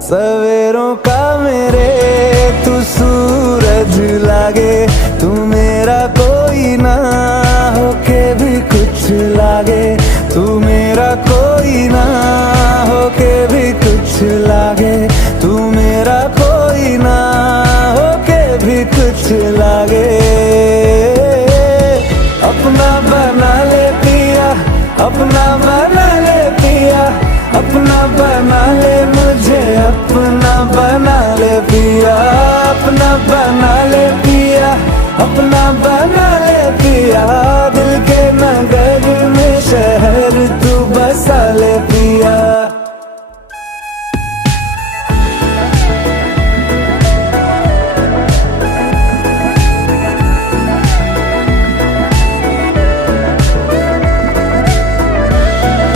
सवेरों का मेरे तू सूरज लागे, तू मेरा कोई ना होके भी कुछ लागे, तू मेरा कोई ना होके भी कुछ लागे, तू मेरा कोई ना होके भी कुछ लागे। अपना बना ले पिया, अपना बना ले पिया, अपना बना ले मुझे, अपना बना ले पिया, अपना बना ले पिया, अपना बना ले पिया। दिल के नगर में शहर तू बसा ले पिया।